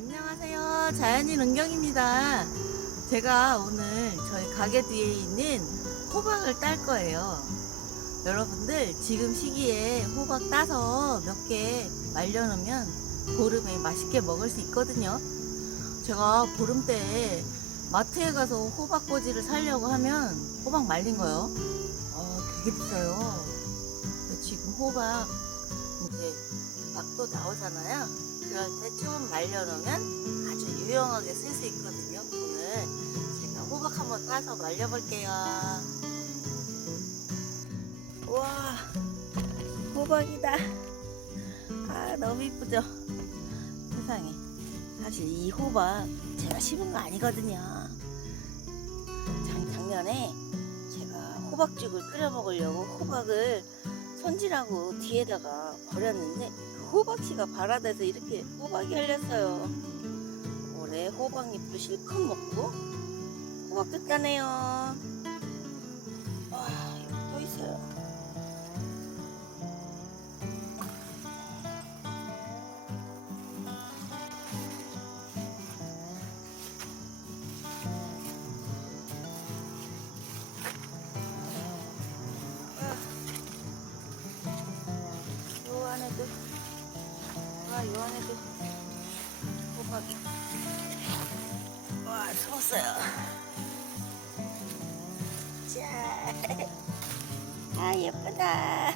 안녕하세요. 자연인 은경입니다. 제가 오늘 저희 가게 뒤에 있는 호박을 딸 거예요. 여러분들 지금 시기에 호박 따서 몇 개 말려놓으면 보름에 맛있게 먹을 수 있거든요. 제가 보름 때 마트에 가서 호박 꼬지를 사려고 하면 호박 말린 거요. 어, 되게 비싸요. 지금 호박 이제 막도 나오잖아요. 그럴 때좀 말려놓으면 아주 유용하게 쓸 수 있거든요. 오늘 제가 호박 한번 따서 말려볼게요. 우와, 호박이다. 아, 너무 이쁘죠? 세상에. 사실 이 호박 제가 심은 거 아니거든요. 작, 작년에 제가 호박죽을 끓여 먹으려고 호박을 손질하고 뒤에다가 버렸는데 그 호박씨가 발아돼서 이렇게 호박이 열렸어요. 올해 호박잎도 실컷 먹고 호박 끝가네요. 요 안에도 호박이 와, 숨었어요. 자, 아 예쁘다.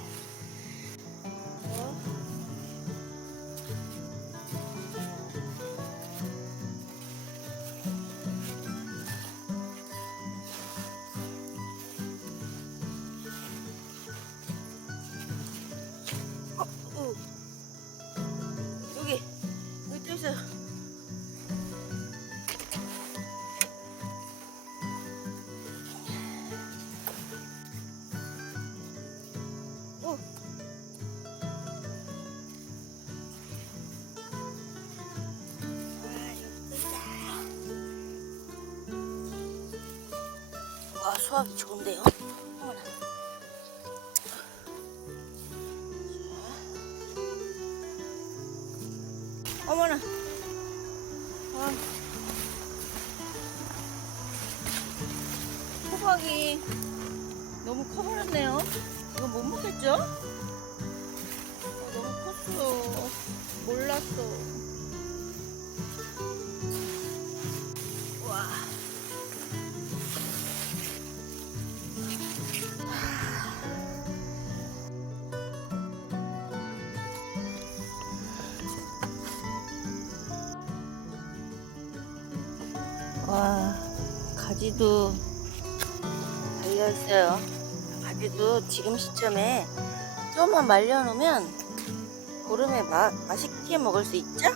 수학이 좋은데요? 어머나. 자. 어머나. 아. 호박이 너무 커버렸네요. 이거 못 먹겠죠? 아, 너무 컸어. 몰랐어. 가지도 달려있어요. 가지도 지금 시점에 조금만 말려놓으면 보름에 마, 맛있게 먹을 수 있죠?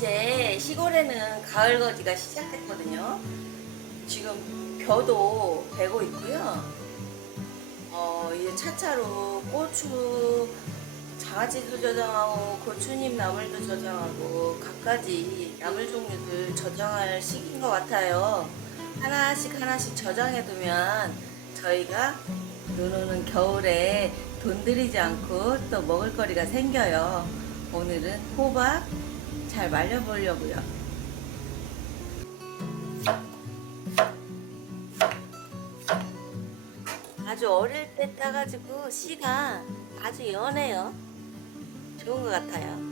이제 시골에는 가을 거지가 시작됐거든요. 지금 벼도 베고 있고요. 어, 이제 차차로 고추, 장아찌도 저장하고 고추잎 나물도 저장하고 갖가지 나물 종류들 저장할 시기인 것 같아요. 하나씩 하나씩 저장해두면 저희가 눈 오는 겨울에 돈 들이지 않고 또 먹을거리가 생겨요. 오늘은 호박 잘 말려보려고요. 아주 어릴 때 따가지고 씨가 아주 연해요. 좋은 것 같아요.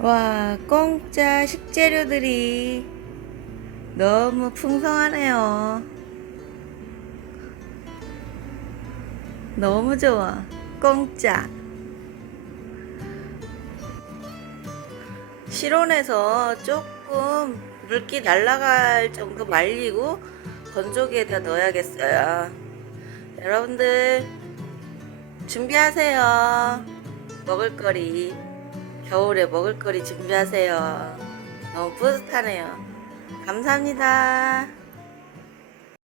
와, 공짜 식재료들이 너무 풍성하네요. 너무 좋아. 공짜. 실온에서 조금 물기 날아갈 정도 말리고 건조기에다 넣어야겠어요. 여러분들 준비하세요. 먹을거리. 겨울에 먹을거리 준비하세요. 너무 뿌듯하네요. 감사합니다.